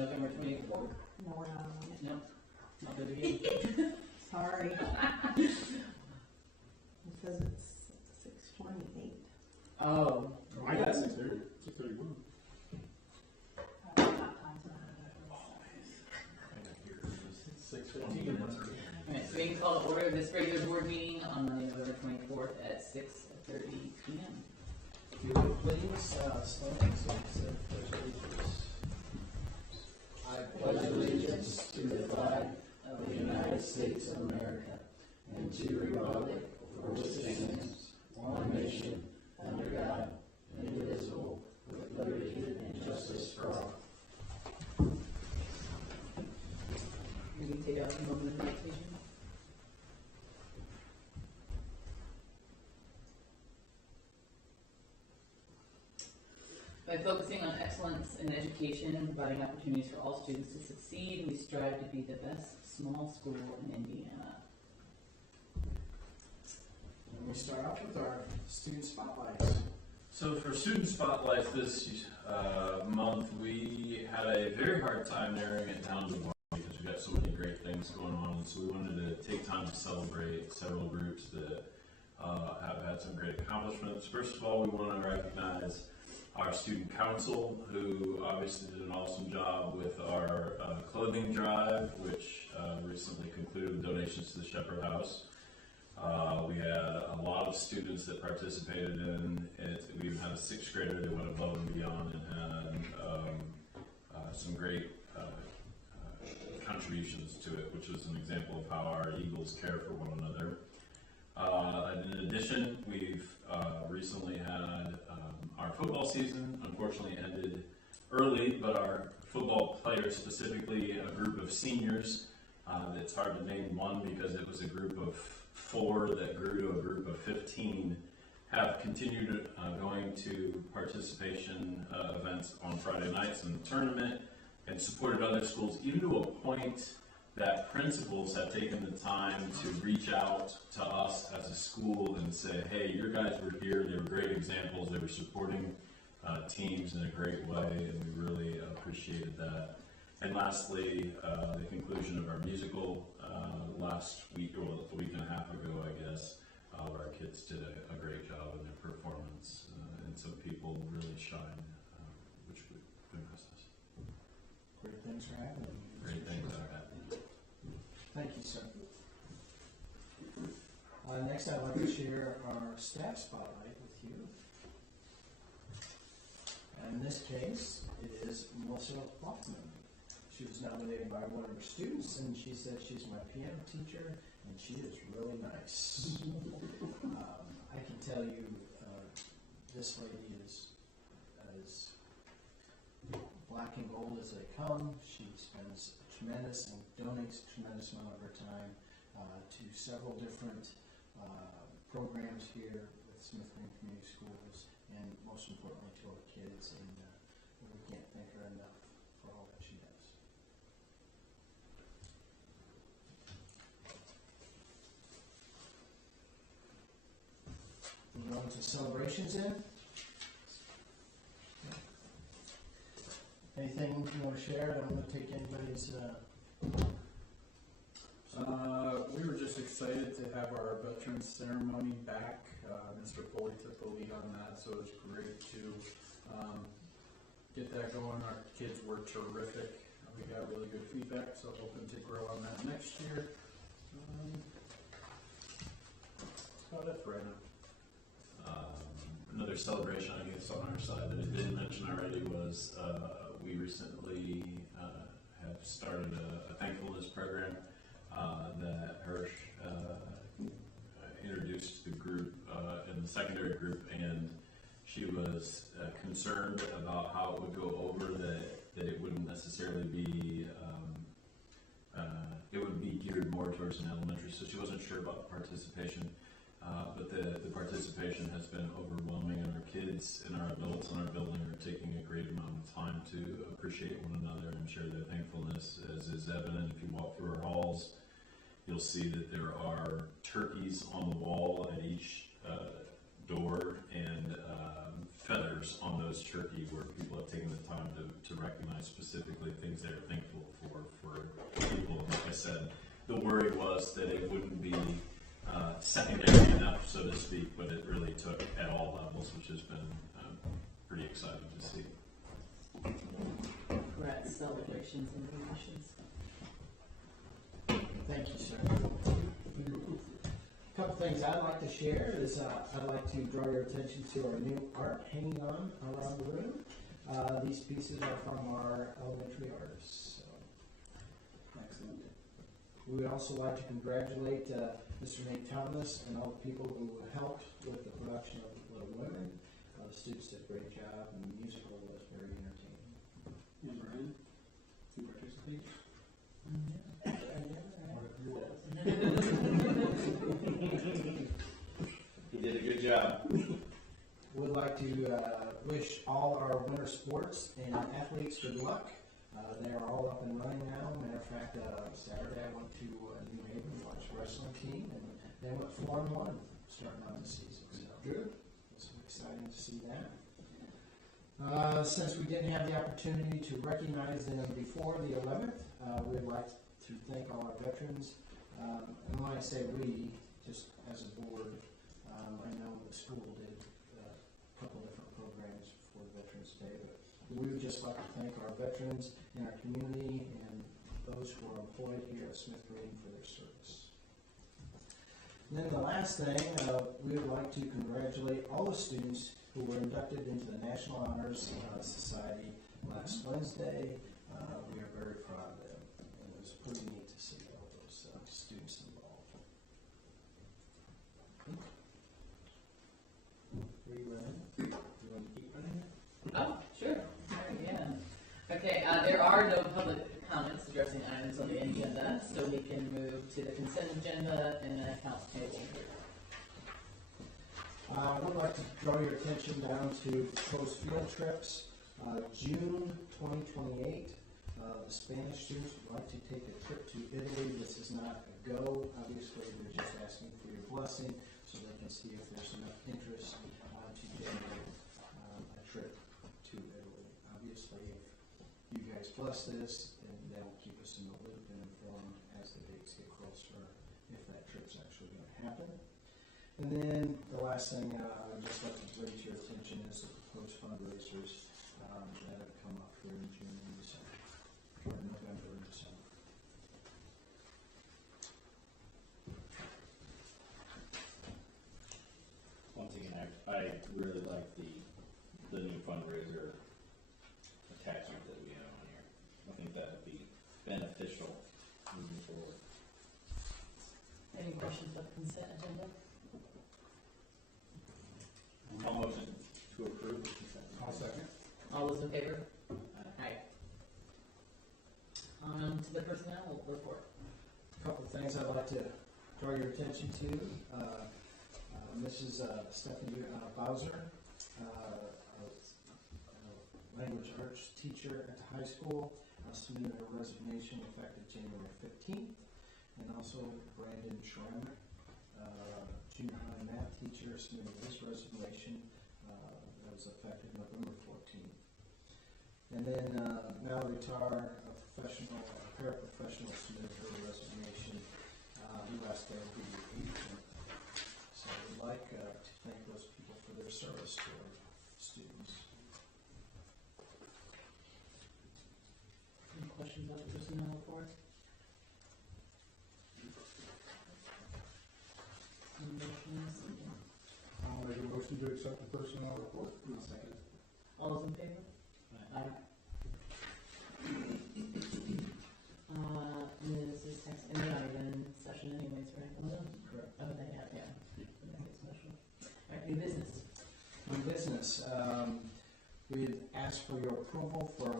November 24th? No, we're not on it. No, not good again. Sorry. It says it's 6:28. Oh. I got 6:30. 6:31. Not times on it. 6:15. Alright, so we can call to order this regular board meeting on Monday, November 24th at 6:30 p.m. If you would please stand and say the pledge of allegiance. I pledge allegiance to the flag of the United States of America and to the republic for which it stands, one nation, under God, indivisible, with liberty and justice for all. We can take out a moment of meditation. By focusing on excellence in education and providing opportunities for all students to succeed, we strive to be the best small school in Indiana. And we start off with our student spotlights. So for student spotlight this month, we had a very hard time narrowing it down to one because we got so many great things going on, and so we wanted to take time to celebrate several groups that have had some great accomplishments. First of all, we want to recognize our student council, who obviously did an awesome job with our clothing drive, which recently concluded donations to the Shepherd House. We had a lot of students that participated in it. We even had a 6th grader that went above and beyond and had some great contributions to it, which was an example of how our Eagles care for one another. In addition, we've recently had our football season unfortunately ended early, but our football players, specifically a group of seniors, it's hard to name one because it was a group of 4 that grew to a group of 15, have continued going to participation events on Friday nights in the tournament and supported other schools, even to a point that principals have taken the time to reach out to us as a school and say, hey, your guys were here, they were great examples, they were supporting teams in a great way, and we really appreciated that. And lastly, the conclusion of our musical last week, or a week and a half ago, I guess, where our kids did a great job in their performance, and some people really shined, which would impress us. Great things are happening. Great things are happening. Thank you, sir. Next, I'd like to share our staff spotlight with you. And in this case, it is Melissa Hoffman. She was nominated by one of her students, and she said she's my piano teacher, and she is really nice. I can tell you, this lady is as black and gold as they come. She spends tremendous and donates a tremendous amount of her time to several different programs here with Smith Green Community Schools, and most importantly to our kids, and we can't thank her enough for all that she does. Moving on to celebrations then. Anything you want to share? I don't want to take anybody's we were just excited to have our veterans ceremony back. Mr. Foley took the lead on that, so it was great to get that going. Our kids were terrific. We got really good feedback, so hoping to grow on that next year. That's about it for right now. Another celebration, I guess, on our side that I didn't mention already was we recently have started a thankfulness program that Hirsch introduced the group in the secondary group, and she was concerned about how it would go over, that it wouldn't necessarily be, it would be geared more towards an elementary, so she wasn't sure about the participation. But the participation has been overwhelming, and our kids and our adults in our building are taking a great amount of time to appreciate one another and share their thankfulness, as is evident if you walk through our halls. You'll see that there are turkeys on the wall at each door, and feathers on those turkey, where people have taken the time to recognize specifically things they're thankful for people. And like I said, the worry was that it wouldn't be secondary enough, so to speak, but it really took at all levels, which has been pretty exciting to see. Congrats, celebrations and donations. Thank you, sir. A couple things I'd like to share is I'd like to draw your attention to our new art hanging on around the room. These pieces are from our elementary artists. So. Excellent. We would also like to congratulate Mr. Nate Thomas and all the people who helped with the production of Little Women. The students did a great job, and the musical was very entertaining. And Brian, you participate? He did a good job. We'd like to wish all our winter sports and athletes good luck. They are all up and running now. Matter of fact, Saturday I went to New Haven to watch a wrestling team, and they went 4-1 starting out the season. So good. It's exciting to see that. Since we didn't have the opportunity to recognize them before the 11th, we'd like to thank all our veterans. And when I say we, just as a board, I know the school did a couple different programs for Veterans Day, but we would just like to thank our veterans in our community and those who are employed here at Smith Green for their service. And then the last thing, we would like to congratulate all the students who were inducted into the National Honors Society last Wednesday. We are very proud of them, and it was pretty neat to see all those students involved. Are you ready? Do you want to keep running? Oh, sure. Yeah. Okay, there are no public comments addressing items on the agenda, so we can move to the consent agenda and the accounts table. I would like to draw your attention down to proposed field trips. June 2028, the Spanish students would like to take a trip to Italy. This is not a go. Obviously, we're just asking for your blessing so they can see if there's enough interest to generate a trip to Italy. Obviously, if you guys bless this, then that will keep us in the loop and informed as the dates get closer if that trip's actually going to happen. And then the last thing I would just like to bring to your attention is the proposed fundraisers that have come up here in June and December, or November and December. Once again, I really like the new fundraiser attachment that we have on here. I think that would be beneficial moving forward. Any questions about the consent agenda? I'll motion to approve the consent. I'll second. All those in favor? Aye. On to the personnel report. A couple of things I'd like to draw your attention to. Mrs. Stephanie Bowser, language arts teacher at the high school, submitted her resignation effective January 15th. And also Brandon Schremm, junior high math teacher, submitted his resignation. That was effective November 14th. And then Mallory Tarr, a paraprofessional, submitted her resignation. The last day will be the 18th. So we'd like to thank those people for their service to our students. Any questions about the personnel report? Any motions? I'll make a motion to accept the personnel report. I'll second. All those in favor? Aye. Mrs. Tex, and they're not even in session anyways, right? Correct. Oh, they have, yeah. Nothing special. All right, new business. New business, we've asked for your approval for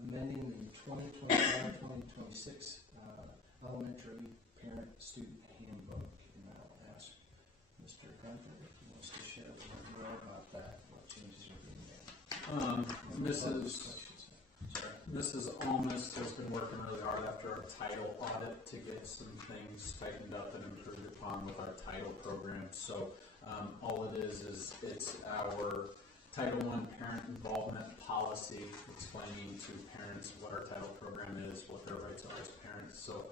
amending the 2025-2026 elementary parent-student handbook. And I'll ask Mr. Gunther if he wants to share a little more about that, what changes are being made. Mrs. Almas has been working really hard after our title audit to get some things tightened up and improved upon with our title program. So all it is it's our Title I parent involvement policy, explaining to parents what our title program is, what their rights are as parents. So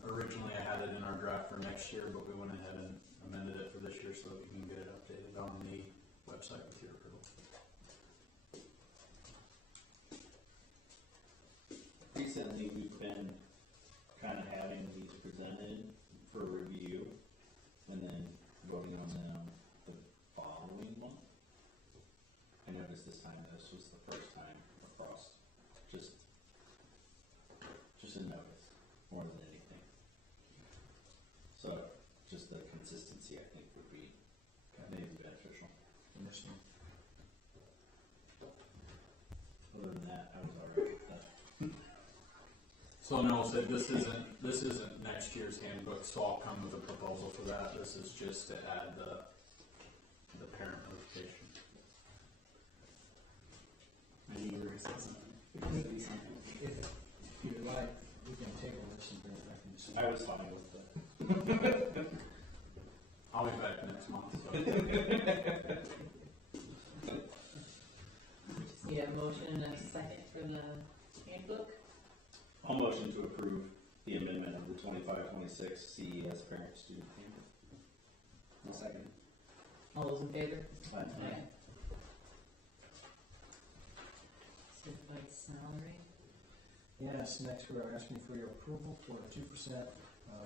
originally I had it in our draft for next year, but we went ahead and amended it for this year so that we can get it updated on the website with your approval. Recently, we've been kind of having these presented for review and then voting on them the following month. I noticed this time this was the first time across, just a notice more than anything. So just the consistency, I think, would be maybe beneficial. Understand. Other than that, I was already with that. So no, so this isn't next year's handbook, so I'll come with a proposal for that. This is just to add the parent notification. If you like, we can table this and bring it back in December. I was fine with that. I'll be back next month, so. Just need a motion and a second for the handbook. I'll motion to approve the amendment of the 25-26 CES parent-student handbook. I'll second. All those in favor? Aye. Certified salary. Yes, next we're asking for your approval for a 2%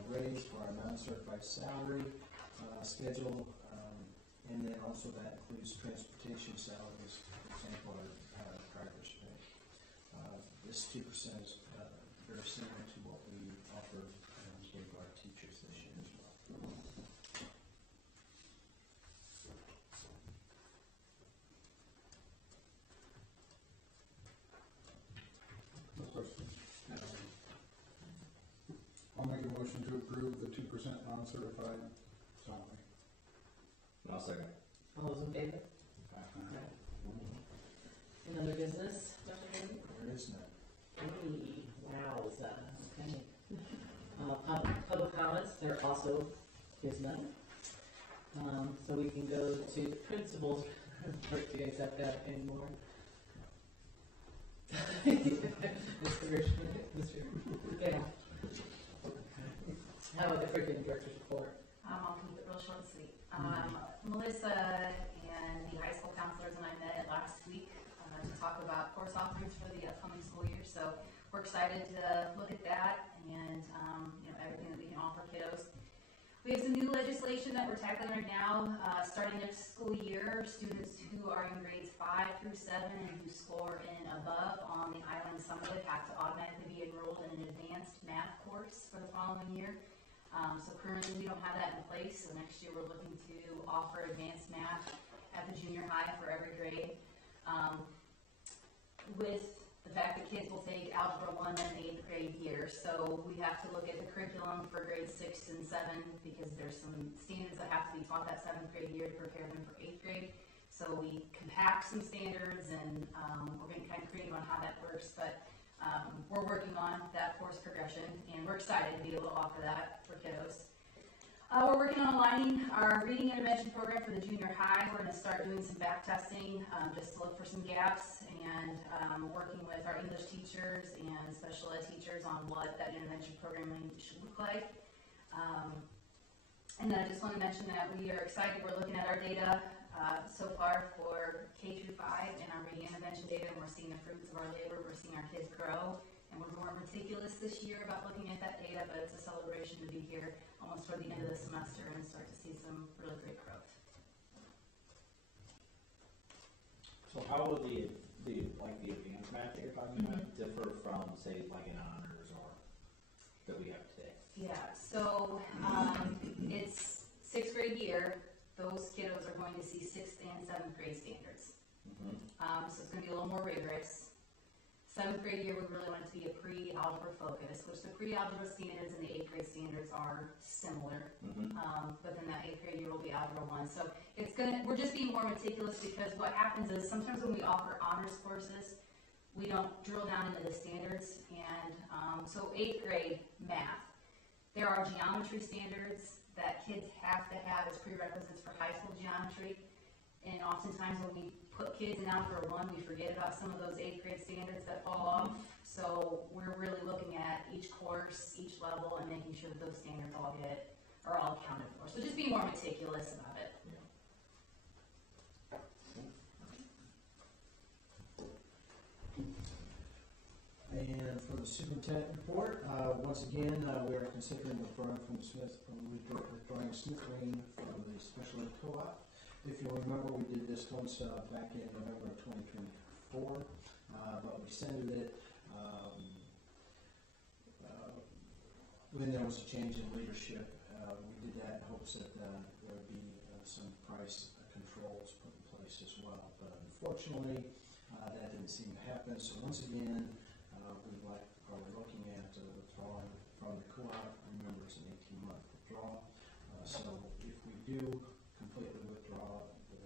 raise for our non-certified salary schedule, and then also that includes transportation salaries, for example, our driver's pay. This 2% is very similar to what we offered and gave our teachers this year as well. No question. I'll make a motion to approve the 2% non-certified salary. I'll second. All those in favor? Another business, Dr. Haley? There is none. Hey, wowza, okay. Public comments, there also is none. So we can go to principals, do you guys have that anymore? Yeah. How about the freaking director's report? I'll keep it real short and sweet. Melissa and the high school counselors and I met last week to talk about course offerings for the upcoming school year. So we're excited to look at that and everything that we can offer kiddos. We have some new legislation that we're tackling right now. Starting next school year, students who are in grades 5 through 7 and who score in above on the Island Summerlid have to automatically be enrolled in an advanced math course for the following year. So currently we don't have that in place, so next year we're looking to offer advanced math at the junior high for every grade. With the fact that kids will take Algebra 1 in the 8th grade year, so we have to look at the curriculum for grades 6 and 7 because there's some standards that have to be taught that 7th grade year to prepare them for 8th grade. So we compact some standards and we're getting kind of creative on how that works, but we're working on that course progression, and we're excited to be able to offer that for kiddos. We're working on aligning our reading intervention program for the junior high. We're going to start doing some back testing just to look for some gaps, and working with our English teachers and special ed teachers on what that intervention programming should look like. And then I just want to mention that we are excited. We're looking at our data so far for K through 5 and our reading intervention data, and we're seeing the fruits of our labor. We're seeing our kids grow, and we're more meticulous this year about looking at that data, but it's a celebration to be here almost toward the end of the semester and start to see some really great growth. So how will the advanced math that you're talking about differ from, say, like an honors or that we have today? Yeah, so it's 6th grade year. Those kiddos are going to see 6th and 7th grade standards. So it's going to be a little more rigorous. 7th grade year, we really want it to be a pre-algebra focus, which the pre-algebra standards and the 8th grade standards are similar. But then that 8th grade year will be algebra 1. So we're just being more meticulous because what happens is sometimes when we offer honors courses, we don't drill down into the standards. And so 8th grade math, there are geometry standards that kids have to have as prerequisites for high school geometry. And oftentimes when we put kids in Algebra 1, we forget about some of those 8th grade standards that fall off. So we're really looking at each course, each level, and making sure that those standards are all accounted for. So just be more meticulous about it. And for the superintendent report, once again, we are considering withdrawing Smith Green from the special ed co-op. If you remember, we did this once back in November of 2024, but we rescinded it when there was a change in leadership. We did that in hopes that there would be some price controls put in place as well. But unfortunately, that didn't seem to happen. So once again, are looking at withdrawing from the co-op. Remember, it's an 18-month withdrawal. So if we do completely withdraw the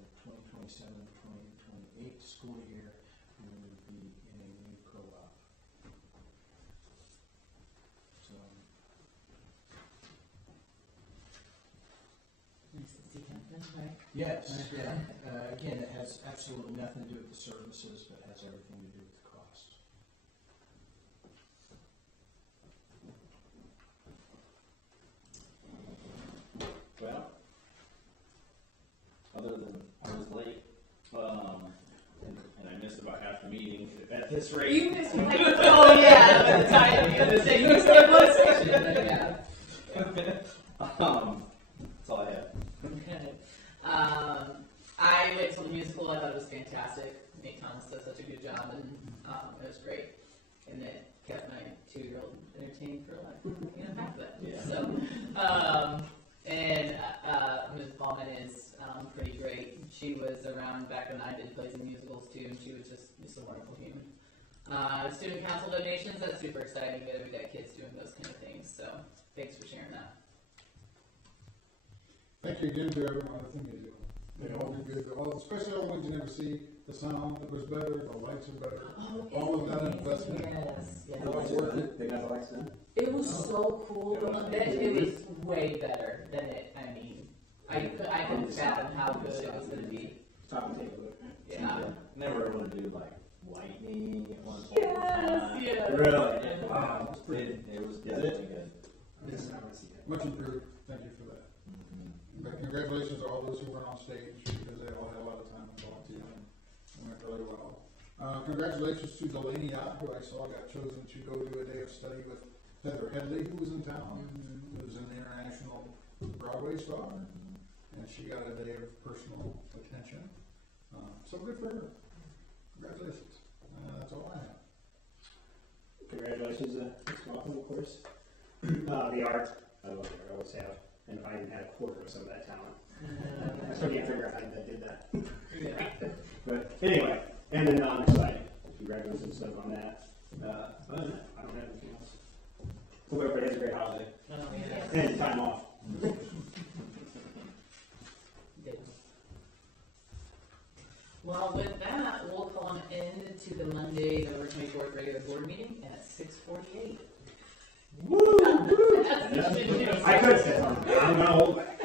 2027-2028 school year, we would be in a new co-op. So Nice to see that, right? yes, yeah. Again, it has absolutely nothing to do with the services, but has everything to do with the cost. Well, other than I was late, and I missed about half the meeting at this rate. You missed me. Oh yeah, the time the other day. You skipped one session. Yeah. That's all I have. Okay. I went to the musical. I thought it was fantastic. Nate Thomas does such a good job, and it was great. And it kept my 2-year-old entertained for like half of it. Yeah. So, and Ms. Ballman is pretty great. She was around back when I did plays and musicals too, and she was just a wonderful human. Student council donations, that's super exciting that we got kids doing those kind of things. So thanks for sharing that. Thank you again to everyone, I think they do. They all do good, especially all the ones you never see, the sound was better, the lights are better, all of that investment. Yes. It was worth it. They got lights in? It was so cool. It was way better than it. I mean, I couldn't fathom how good it was going to be. Stop and take a look. Yeah. Never want to do like lightning at one point. Yes, yes. Really? Wow. It was definitely good. Much improved, thank you for that. But congratulations to all those who were on stage, because they all had a lot of time to talk to you, and it went really well. Congratulations to Delaney Ott, who I saw got chosen to go to a day of study with Heather Headley, who was in town, who was an international Broadway star, and she got a day of personal attention. So good for her. Congratulations. That's all I have. Congratulations, Mr. Malcolm, of course. The art, I love it, I always have. And if I even had a quarter of some of that talent, I still can't figure out how I did that. Yeah. But anyway, and then I'm excited. Congratulations and stuff on that. Other than that, I don't have anything else. Hope everybody has a great holiday. And time off. Well, with that, we'll call an end to the Monday, November 24th regular board meeting at 6:48. Woo! I could say something. I'm going to hold back.